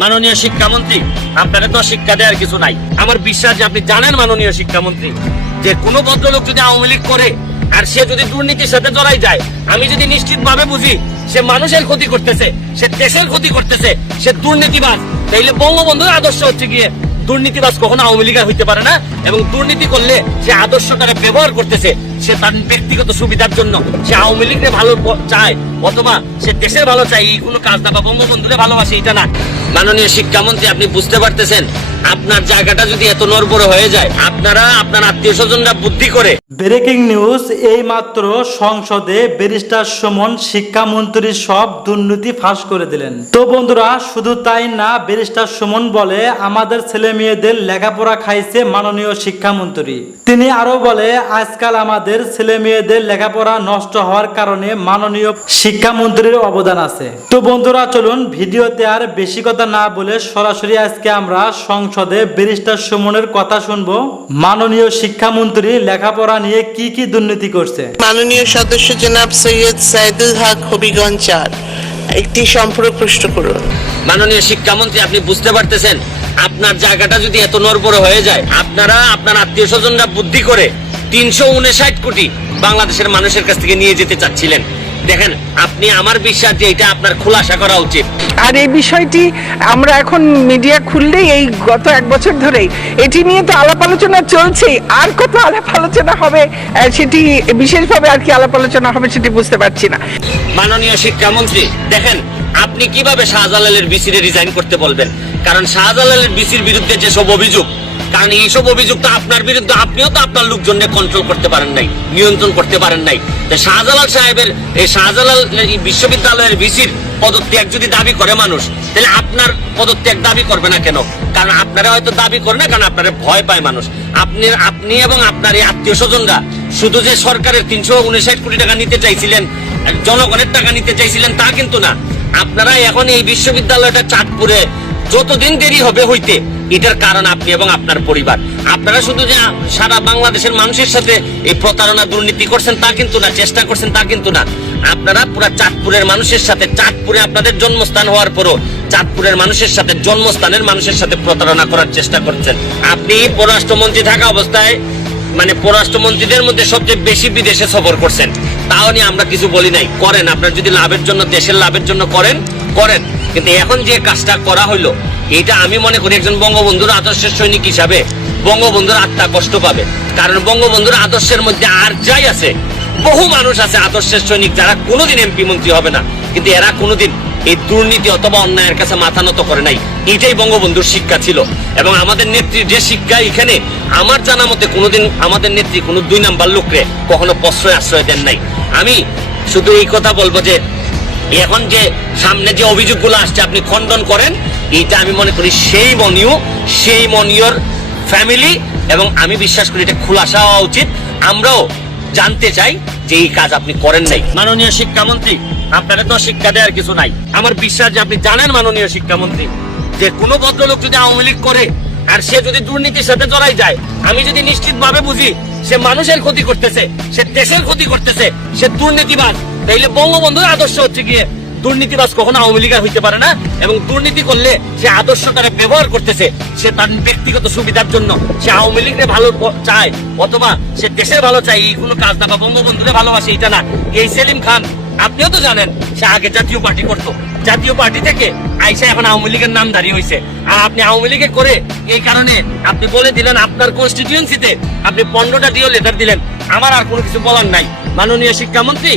মাননীয় শিক্ষামন্ত্রী আপনারা তো শিক্ষা দেওয়ার কিছু নাই। আমার বিশ্বাস যে আপনি জানেন মাননীয় শিক্ষামন্ত্রী, যে কোনো ভদ্রলোক যদি আওয়ামী লীগ করে আর সে যদি দুর্নীতির সাথে জড়াই যায়, আমি যদি নিশ্চিত ভাবে বুঝি সে মানুষের ক্ষতি করতেছে, সে দেশের ক্ষতি করতেছে, সে দুর্নীতিবাজ, তাইলে বঙ্গবন্ধুর আদর্শ হচ্ছে গিয়ে দুর্নীতিবাজ কখনো আওয়ামী লীগ হইতে পারে না এবং দুর্নীতি করলে সে আদর্শটাকে ব্যবহার করতেছে, সে তার ব্যক্তিগত সুবিধার জন্য, সে আওয়ামী লীগকে ভালো চায় অথবা সে দেশের ভালো চায় এই কোনো কাজ না বা বঙ্গবন্ধুরে ভালোবাসে, এটা না। মাননীয় শিক্ষামন্ত্রী, আপনি বুঝতে পারতেছেন, আপনার জায়গাটা যদি এত নড়বড় হয়ে যায়, আপনারা, আপনার আত্মীয় স্বজনরা বুদ্ধি করে। ব্রেকিং নিউজ এই মাত্র সংসদে ব্যারিস্টার সুমন শিক্ষামন্ত্রী সব দুর্নীতি ফাঁস করে দিলেন। তো বন্ধুরা, শুধু তাই না, ব্যারিস্টার সুমন বলে, আমাদের ছেলে মেয়েদের লেখাপড়া খাইছে মাননীয় শিক্ষামন্ত্রী। তিনি আরও বলে, আজকাল আমাদের ছেলে মেয়েদের লেখাপড়া নষ্ট হওয়ার কারণে মাননীয় শিক্ষামন্ত্রীর অবদান আছে। তো বন্ধুরা চলুন ভিডিওতে আর বেশি কথা না বলে সরাসরি আজকে আমরা সংসদে ব্যারিস্টার সুমনের কথা শুনব। মাননীয় শিক্ষামন্ত্রী লেখাপড়া নিয়ে কি কি দুর্নীতি করছে? মাননীয় সদস্য জনাব সৈয়দ সাইদুল হক হবিগঞ্জ চার। একটি সম্পর্ক প্রশ্ন করুন। মাননীয় শিক্ষামন্ত্রী আপনি বুঝতে পারতেছেন আপনার জায়গাটা যদি এত নরবর হয়ে যায় আপনারা আপনার আত্মীয় স্বজনরা বুদ্ধি করে তিনশো উনষাট কোটি বাংলাদেশের মানুষের কাছ থেকে নিয়ে যেতে চাচ্ছিলেন। দেখেন আপনি আমার বিশ্বাস যে এটা আপনার খোলাসা করা উচিত। আর এই বিষয়টি আমরা এখন মিডিয়া খুললেই এই গত এক বছর ধরেই। এটি নিয়ে তো আলাপ আলোচনা চলছেই। আর কত আলাপ আলোচনা হবে? সেটি বিশেষভাবে আর কি আলাপ আলোচনা হবে সেটি বুঝতে পারছি না। মাননীয় শিক্ষামন্ত্রী দেখেন আপনি কীভাবে শাহজালালের বিসিরে রিজাইন করতে বলবেন? কারণ শাহজালালের বিসির বিরুদ্ধে যেসব অভিযোগ কারণ এইসব অভিযোগ তো আপনার বিরুদ্ধে আপনিও তো আপনার লোকজনকে কন্ট্রোল করতে পারেন নাই, নিয়ন্ত্রণ করতে পারেন নাই। তো শাহজালাল সাহেবের, এই শাহজালাল বিশ্ববিদ্যালয়ের বিসির পদত্যাগ যদি দাবি করে মানুষ, তাহলে আপনার পদত্যাগ দাবি করবে না কেন? কারণ আপনারা হয়তো দাবি করে না, কারণ আপনারা ভয় পায় মানুষ। আপনি আপনি এবং আপনার এই আত্মীয় স্বজনরা শুধু যে সরকারের তিনশো উনষাট কোটি টাকা নিতে চাইছিলেন, জনগণের টাকা নিতে চাইছিলেন তা কিন্তু না। আপনারা এখন এই বিশ্ববিদ্যালয়টা চাঁদপুরে যতদিন দেরি হবে হইতে এটার কারণ আপনি এবং আপনার পরিবার। আপনারা শুধু যে সারা বাংলাদেশের মানুষের সাথে এই প্রতারণা দুর্নীতি করছেন তা কিন্তু না, চেষ্টা করছেন তা কিন্তু না। আপনারা পুরা চাঁদপুরের মানুষের সাথে, চাঁদপুরে আপনাদের জন্মস্থান হওয়ার পরও চাঁদপুরের মানুষের সাথে, জন্মস্থানের মানুষের সাথে প্রতারণা করার চেষ্টা করছেন। আপনি পররাষ্ট্রমন্ত্রী থাকা অবস্থায় মানে পররাষ্ট্রমন্ত্রীদের মধ্যে সবচেয়ে বেশি বিদেশে সফর করছেন। তাও নিয়ে আমরা কিছু বলি নাই। করেন, আপনার যদি লাভের জন্য, দেশের লাভের জন্য করেন করেন। কিন্তু এখন যে কাজটা করা হইল এটা আমি মনে করি একজন বঙ্গবন্ধুর আদর্শের সৈনিক হিসাবে বঙ্গবন্ধুর আত্মা কষ্ট পাবে। কারণ বঙ্গবন্ধুর আদর্শের মধ্যে আর যাই আছে, বহু মানুষ আছে আদর্শের সৈনিক যারা কোনোদিন এমপি মন্ত্রী হবে না। কিন্তু এরা কোনোদিন এই দুর্নীতি অথবা অন্যায়ের কাছে মাথা নত করে নাই। এটাই বঙ্গবন্ধুর শিক্ষা ছিল। এবং আমাদের নেত্রীর যে শিক্ষা এখানে, আমার জানা মতে কোনোদিন আমাদের নেত্রী কোনো দুই নাম্বার লোকরে কখনো প্রশ্রয় আশ্রয় দেন নাই। আমি শুধু এই কথা বলব যে, এখন যে সামনে যে অভিযোগগুলো আসছে, আপনি খণ্ডন করেন এইটা আমি মনে করি সেই মনীয় সেই মনীয়র ফ্যামিলি এবং আমি বিশ্বাস করি এটা খুলাসা হওয়া উচিত। আমরাও জানতে চাই যে এই কাজ আপনি করেন নাই। মাননীয় শিক্ষামন্ত্রী, আপনারা তো শিক্ষা দেওয়ার কিছু নাই। আমার বিশ্বাস যে আপনি জানেন, মাননীয় শিক্ষামন্ত্রী, যে কোনো ভদ্রলোক যদি আওয়ামী লীগ করে, আর সে যদি দুর্নীতির সাথে জড়াই যায়, আমি যদি নিশ্চিত ভাবে বুঝি সে মানুষের ক্ষতি করতেছে, সে দেশের ক্ষতি করতেছে, সে দুর্নীতিবাদ তাইলে বঙ্গবন্ধুর আদর্শ হচ্ছে গিয়ে দুর্নীতিবাজ কখনো আওয়ামী লীগ হইতে পারে না, এবং দুর্নীতি করলে সে আদর্শটাকে ব্যবহার করতেছে, সে তার ব্যক্তিগত সুবিধার জন্য সে আওয়ামী লীগকে ভালো চায়, অথবা সে দেশের ভালো চায়, এই কোনো কাজ না বা বঙ্গবন্ধুরে ভালোবাসে এটা না। এই সেলিম খান, আপনিও তো জানেন, সে আগে জাতীয় পার্টি করতো। জাতীয় পার্টি থেকে আইসা এখন আওয়ামী লীগের নামধারী হয়েছে আর আপনি আওয়ামী লীগে করে এই কারণে আপনি বলে দিলেন আপনার কনস্টিটিউয়েন্সিতে আপনি পনেরোটা দিয়েও লেটার দিলেন। আমার আর কোনো কিছু বলার নাই। মাননীয় শিক্ষামন্ত্রী,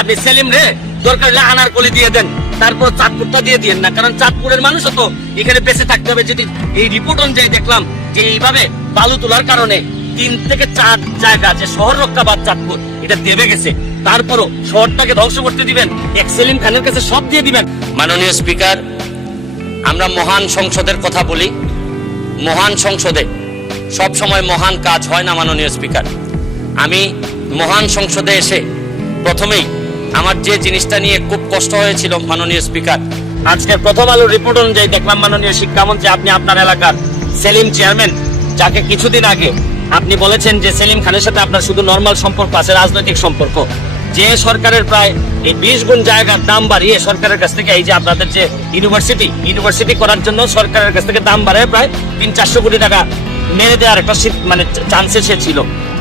আপনি সেলিম রে দরকার হলে আনার কলি দিয়ে দেন। তারপর চাঁদপুরটা দিয়ে দিয়েন না, কারণ চাঁদপুরের মানুষও তো এখানে বেঁচে থাকতে হবে। যদি এই রিপোর্ট অনুযায়ী দেখলাম যে এইভাবে বালু তোলার কারণে তিন থেকে চার জায়গা যে শহর রক্ষাবাদ চাঁদপুর, এটা দেবে গেছে। তারপরও শহরটাকে ধ্বংস করতে দিবেন, এক সেলিম খানের কাছে সব দিয়ে দিবেন। মাননীয় স্পিকার, আমরা মহান সংসদের কথা বলি। মহান সংসদে সব সময় মহান কাজ হয় না, মাননীয় স্পিকার। আমি মহান সংসদে এসে প্রথমেই আমার যে জিনিসটা নিয়ে খুব কষ্ট হয়েছিল মাননীয় স্পিকার আজকের প্রথম আলোর রিপোর্ট অনুযায়ী দেখলাম মাননীয় শিক্ষামন্ত্রী, আপনি আপনার এলাকার সেলিম চেয়ারম্যান, যাকে কিছুদিন আগে আপনি বলেছেন যে সেলিম খানের সাথে আপনার শুধু নর্মাল সম্পর্ক আছে, রাজনৈতিক সম্পর্ক। যে সরকারের প্রায় এই বিশ গুণ জায়গার দাম বাড়িয়ে সরকারের কাছ থেকে এই যে আপনাদের যে ইউনিভার্সিটি ইউনিভার্সিটি করার জন্য সরকারের কাছ থেকে দাম বাড়ায় প্রায় তিন চারশো কোটি টাকা মেরে দেওয়ার একটা মানে চান্সে সে ছিল।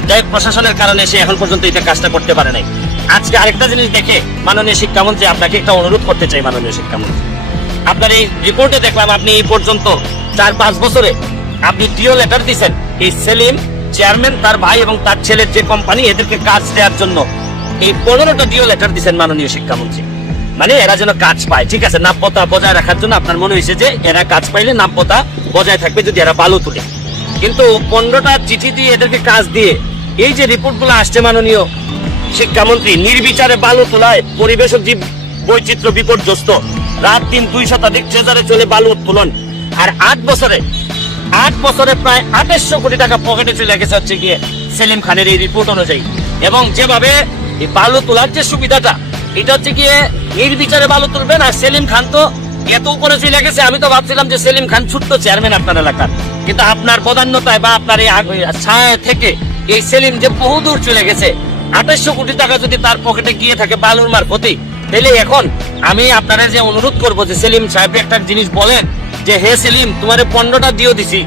যাই প্রশাসনের কারণে সে এখন পর্যন্ত এটা কাজটা করতে পারে নাই। আজকে আরেকটা জিনিস দেখে মাননীয় শিক্ষামন্ত্রী আপনাকে একটা অনুরোধ করতে চাই, মাননীয় শিক্ষামন্ত্রী। আপনার এই রিপোর্টে দেখলাম আপনি এই পর্যন্ত চার পাঁচ বছরে আপনি ডিও লেটার দিচ্ছেন এই সেলিম চেয়ারম্যান তার ভাই এবং তার ছেলের যে কোম্পানি এদেরকে কাজ দেওয়ার জন্য এই পনেরোটা ডিও লেটার দিচ্ছেন মাননীয় শিক্ষামন্ত্রী। মানে এরা যেন কাজ পায়, ঠিক আছে? নাব্যতা বজায় রাখার জন্য আপনার মনে হয়েছে যে এরা কাজ পাইলে নাব্যতা বজায় থাকবে যদি এরা বালু তুলে। কিন্তু পনেরোটা চিঠি দিয়ে এদেরকে কাজ দিয়ে এই যে রিপোর্টগুলো আসছে মাননীয় শিক্ষামন্ত্রী নির্বিচারে বালু তোলায় পরিবেশ জীব বৈচিত্র্য বিপর্যস্ত। রাত দিন দুই শতাধিক ট্রেজারে চলে বালু উত্তোলন। আর আট বছরে আট বছরে প্রায় আঠাশশো কোটি টাকা পকেটে চলে গেছে হচ্ছে গিয়ে সেলিম খানের এই রিপোর্ট অনুযায়ী। এবং যেভাবে এই বালু তোলার যে সুবিধাটা, এটা হচ্ছে গিয়ে নির্বিচারে বালু তুলবেন। আর সেলিম খান তো এত উপরে চলে গেছে, আমি তো ভাবছিলাম যে সেলিম খান ছোট্ট চেয়ারম্যান আপনার এলাকার। কিন্তু আপনার প্রধান্যতায় বা আপনার এই ছায়া থেকে এই সেলিম যে বহুদূর চলে গেছে আঠাশশো কোটি টাকা যদি তার পকেটে গিয়ে থাকে বালুর মারফতে তাহলে এখন আমি আপনারা যে অনুরোধ করব যে সেলিম সাহেব একটা জিনিস বলেন যে, হে সেলিম, তোমার পনেরোটা দিও দিছি।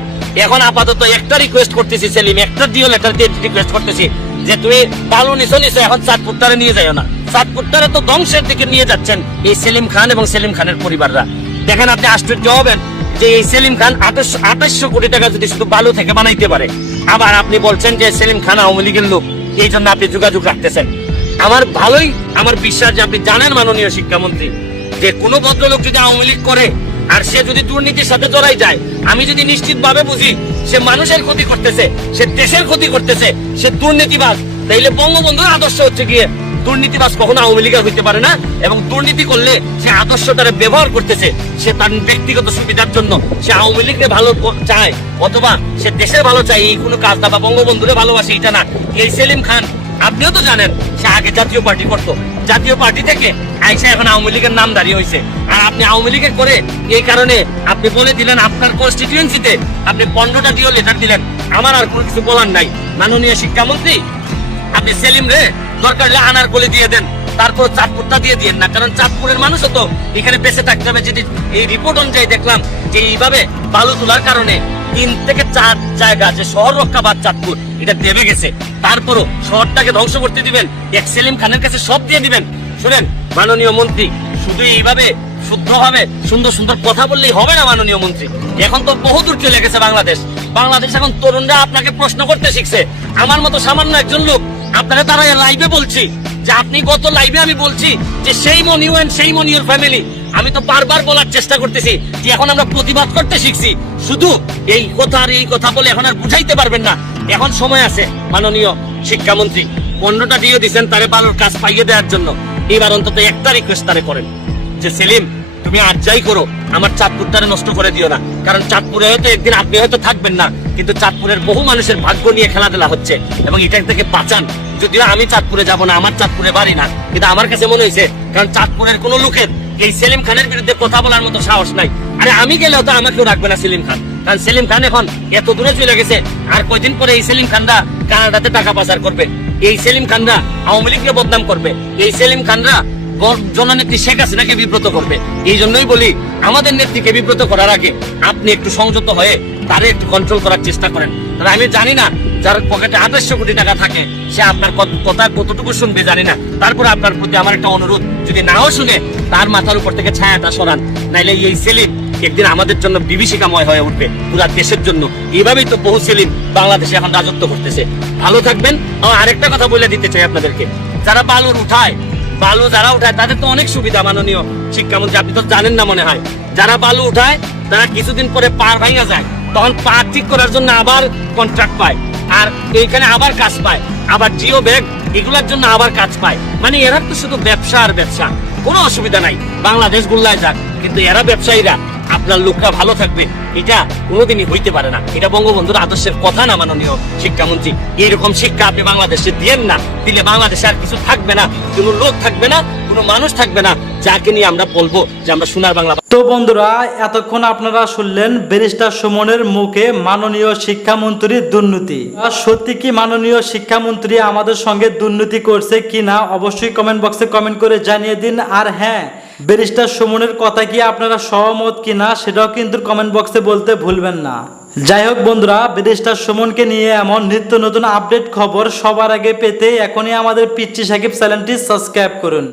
এখন আপাতত একটা রিকোয়েস্ট করতেছি সেলিম, একটা দিও লেটার দিয়ে রিকোয়েস্ট করতেছি যে, তুমি বালু নিছো নিছো, এখন চাঁদপুরটারে নিয়ে যাও না। চাঁদপুরটারে তো ধ্বংসের দিকে নিয়ে যাচ্ছেন এই সেলিম খান এবং সেলিম খানের পরিবাররা। দেখেন আপনি আশ্চর্য হবেন যে, এই সেলিম খান আঠাশ আঠাশশো কোটি টাকা যদি শুধু বালু থেকে বানাইতে পারে। আবার আপনি বলছেন যে, সেলিম খান আওয়ামী লীগের লোক। এই জন্য আপনি যোগাযোগ রাখতেছেন। আমার ভালোই আমার বিশ্বাস যে আপনি জানেন মাননীয় শিক্ষামন্ত্রী, যে কোনো ভদ্রলোক যদি আওয়ামী লীগ করে আর সে যদি দুর্নীতির সাথে জড়াই যায়, আমি যদি নিশ্চিত ভাবে বুঝি সে মানুষের ক্ষতি করতেছে, সে দেশের ক্ষতি করতেছে, সে দুর্নীতিবাজ, তাইলে বঙ্গবন্ধুর আদর্শ হচ্ছে গিয়ে দুর্নীতিবাজ কখনো আওয়ামী লীগের হইতে পারে না এবং দুর্নীতি করলে সে আদর্শটারে ব্যবহার করতেছে, সে তার ব্যক্তিগত সুবিধার জন্য। সে আওয়ামী লীগকে ভালো চায় অথবা সে দেশের ভালো চায়, এই কোনো কাজ না বা বঙ্গবন্ধুরে ভালোবাসে, এটা না। এই সেলিম খান, আপনিও তো জানেন, সে আগে জাতীয় পার্টি করতো। জাতীয় পার্টি থেকে আইসা এখন আওয়ামী লীগের নাম দাঁড়িয়ে হয়েছে আর আপনি আওয়ামী লীগের করে এই কারণে আপনি বলে দিলেন, আপনার কনস্টিটিউয়েন্সিতে আপনি পনেরোটা দিয়েও লেটার দিলেন। আমার আর কোনো কিছু বলার নাই। মাননীয় শিক্ষামন্ত্রী, আপনি সেলিম রে দরকার হলে আনার বলে দিয়ে দেন, তারপর চাঁদপুরটা দিয়ে দিয়েন না, কারণ চাঁদপুরের মানুষও তো এখানে বেঁচে থাকতে হবে। যেটি এই রিপোর্ট অনুযায়ী দেখলাম যে এইভাবে বালু তোলার কারণে তিন থেকে চার জায়গা যে শহর রক্ষাবাদ চাঁদপুর, এটা দেবে গেছে। তারপরও শহরটাকে ধ্বংস করতে দিবেন এক সেলিম খানের কাছে সব দিয়ে দিবেন। শুনেন, মাননীয় মন্ত্রী, শুধু এইভাবে শুদ্ধভাবে সুন্দর সুন্দর কথা বললেই হবে না, মাননীয় মন্ত্রী। এখন তো বহুদূর চলে গেছে বাংলাদেশ। বাংলাদেশ এখন তরুণরা আপনাকে প্রশ্ন করতে শিখছে। আমার মতো সামান্য একজন লোক আপনারা তারা লাইভে বলছি। যে আপনি গত লাইভে আমি বলছি যে সেই মনিউ অ্যান্ড সেই মনিউর ফ্যামিলি আমি তো বারবার বলার চেষ্টা করতেছি যে এখন আমরা প্রতিবাদ করতে শিখছি। শুধু এই কথা আর এই কথা বলে এখন আর বুঝাইতে পারবেন না। এখন সময় আছে, মাননীয় শিক্ষামন্ত্রী। পনেরোটা দিয়ে দিচ্ছেন তারে বালোর কাজ পাইয়ে দেওয়ার জন্য। এবার অন্তত একটা রিকোয়েস্ট তারে করেন। যে, সেলিম, তুমি আর যাই করো, আমার চাঁদপুরটারে নষ্ট করে দিও না। কারণ চাঁদপুরে হয়তো একদিন আপনি হয়তো থাকবেন না, কিন্তু চাঁদপুরের বহু মানুষের ভাগ্য নিয়ে খেলাধুলা হচ্ছে এবং এটা থেকে বাঁচান। যদিও আমি চাঁদপুরে যাব না, আমার চাঁদপুরে বাড়ি না, কিন্তু আমার কাছে মনে হয়েছে, কারণ চাঁদপুরের কোনো লোকের এই সেলিম খানের বিরুদ্ধে কথা বলার মতো সাহস নাই। আরে আমি গেলেও তো আমাকেও রাখবে না সেলিম খান, কারণ সেলিম খান এখন এত দূরে চলে গেছে, আর কয়দিন পরে এই সেলিম খানরা কানাডাতে টাকা পাচার করবে, এই সেলিম খানরা আওয়ামী লীগকে বদনাম করবে, এই সেলিম খানরা জননেত্রী শেখ হাসিনাকে বিব্রত করবে। এই জন্যই বলি, আমাদের নেত্রীকে বিব্রত করার আগে আপনি একটু সংযত হয়ে তারে একটু কন্ট্রোল করার চেষ্টা করেন। কারণ আমি জানি না যার পকেটে আঠাশশো কোটি টাকা থাকে, সে আপনার কথা কতটুকু শুনবে জানি না। তারপরে আপনার প্রতি আমার একটা অনুরোধ, যদি নাও শুনে তার মাথার উপর থেকে ছায়াটা সরান, নাইলে এই সেলিম একদিন আমাদের জন্য বিভীষিকাময় হয়ে উঠবে পুরা দেশের জন্য। এইভাবেই তো বহু সেলিম বাংলাদেশে এখন রাজত্ব করতেছে। ভালো থাকবেন। আরেকটা কথা বলে দিতে চাই আপনাদেরকে। যারা বালুর উঠায় বালু যারা উঠায়, তাদের তো অনেক সুবিধা মাননীয় শিক্ষামন্ত্রী। আপনি তো জানেন না মনে হয়। যারা বালু উঠায়, তারা কিছুদিন পরে পার ভাঙা যায়। তখন পা ঠিক করার জন্য আবার কন্ট্রাক্ট পায়। আর এইখানে আবার কাজ পায়। আবার জিও ব্যাগ, এগুলোর জন্য আবার কাজ পায়। মানে এরা তো শুধু ব্যবসা আর ব্যবসা। কোনো অসুবিধা নাই। বাংলাদেশ গুল্লায় যাক। কিন্তু এরা ব্যবসায়ীরা। আপনার লোকরা ভালো থাকবে, এটা কোনোদিনই হইতে পারে না। এটা বঙ্গবন্ধুর আদর্শের কথা না মাননীয় শিক্ষামন্ত্রী। এইরকম শিক্ষা আপনি বাংলাদেশে দিয়েন না, দিলে বাংলাদেশে আর কিছু থাকবে না, কোনো লোক থাকবে না, কোনো মানুষ থাকবে না। যাকে নিয়ে আমরা বলব যে আমরা সোনার বাংলা তো বন্ধুরা, এতক্ষণ আপনারা শুনলেন ব্যারিস্টার সুমনের মুখে মাননীয় শিক্ষামন্ত্রী দুর্নীতি। সত্যি কি মাননীয় শিক্ষামন্ত্রী আমাদের সঙ্গে দুর্নীতি করছে কিনা অবশ্যই কমেন্ট বক্সে কমেন্ট করে জানিয়ে দিন। আর হ্যাঁ ব্যারিস্টার সুমনের কথা কি আপনারা সহমত কি না সেটাও কিন্তু কমেন্ট বক্সে বলতে ভুলবেন না। যাই হোক বন্ধুরা, ব্যারিস্টার সুমনকে নিয়ে এমন নিত্য নতুন আপডেট খবর সবার আগে পেতে এখনই আমাদের পিচ্ছি সাকিব চ্যানেলটি সাবস্ক্রাইব করুন।